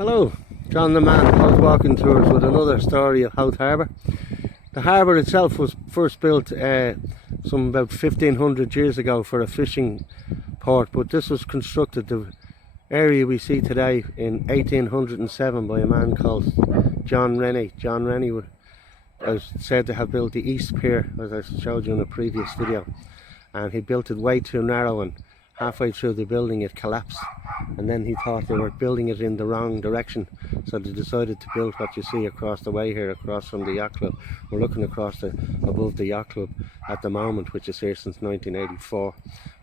Hello, John the Man, Howth Walking Tours with another story of Howth Harbour. The harbour itself was first built some about 1500 years ago for a fishing port, but this was constructed, the area we see today, in 1807 by a man called John Rennie. John Rennie was said to have built the East Pier, as I showed you in a previous video, and he built it way too narrow, and halfway through the building it collapsed, and then he thought they were building it in the wrong direction, so they decided to build what you see across the way here, across from the yacht club. We're looking across above the yacht club at the moment, which is here since 1984,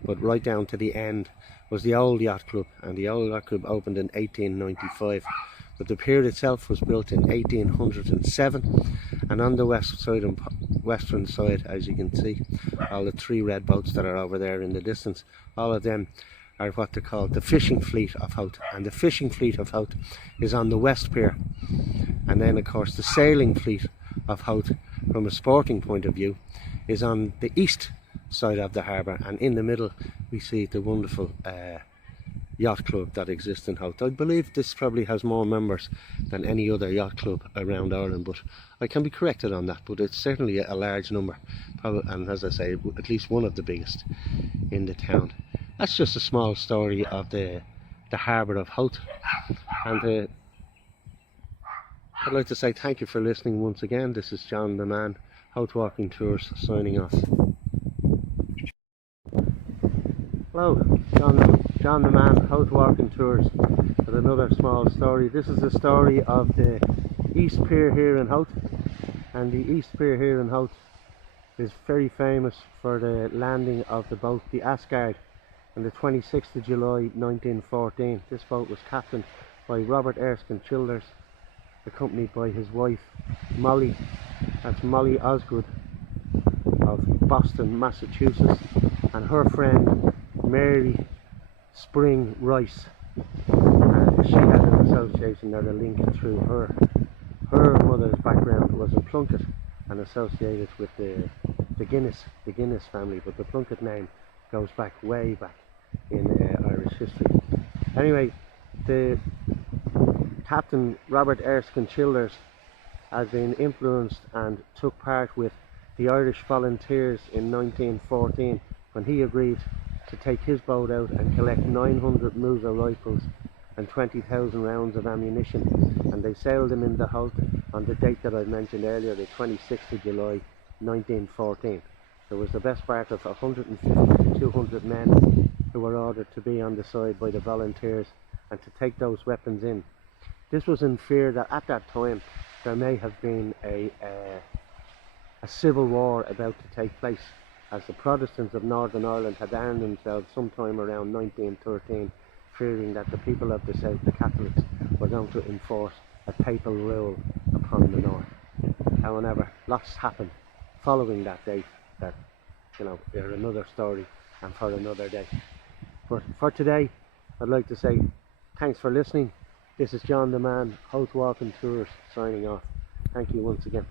but right down to the end was the old yacht club, and the old yacht club opened in 1895. But the pier itself was built in 1807, and on the western side, as you can see, all the three red boats that are over there in the distance, all of them are what they call the fishing fleet of Howth, and the fishing fleet of Howth is on the west pier. And then of course the sailing fleet of Howth, from a sporting point of view, is on the east side of the harbour, and in the middle we see the wonderful yacht club that exists in Howth. I believe this probably has more members than any other yacht club around Ireland, but I can be corrected on that, but it's certainly a large number, and as I say, at least one of the biggest in the town. That's just a small story of the harbour of Howth, and I'd like to say thank you for listening once again. This is John the Man, Howth Walking Tours, signing off. Hello, John the Man, Howth Walking Tours with another small story. This is the story of the East Pier here in Howth, and the East Pier here in Howth is very famous for the landing of the boat, the Asgard, on the 26th of July 1914. This boat was captained by Robert Erskine Childers, accompanied by his wife Molly, that's Molly Osgood of Boston, Massachusetts, and her friend Mary Spring Rice. And she had an association or a link through her mother's background was in Plunkett and associated with the Guinness family, but the Plunkett name goes back way back in Irish history. Anyway, the Captain Robert Erskine Childers has been influenced and took part with the Irish Volunteers in 1914 when he agreed to take his boat out and collect 900 Mauser rifles and 20,000 rounds of ammunition, and they sailed them into Howth on the date that I mentioned earlier, the 26th of July 1914. There was the best part of 150 to 200 men who were ordered to be on the side by the volunteers and to take those weapons in. This was in fear that at that time there may have been a civil war about to take place, as the Protestants of Northern Ireland had armed themselves sometime around 1913, fearing that the people of the south, the Catholics, were going to enforce a papal rule upon the north. However, lots happened following that date that, you know, are another story and for another day. But for today, I'd like to say thanks for listening. This is John the Man, Howth Walking Tours, signing off. Thank you once again.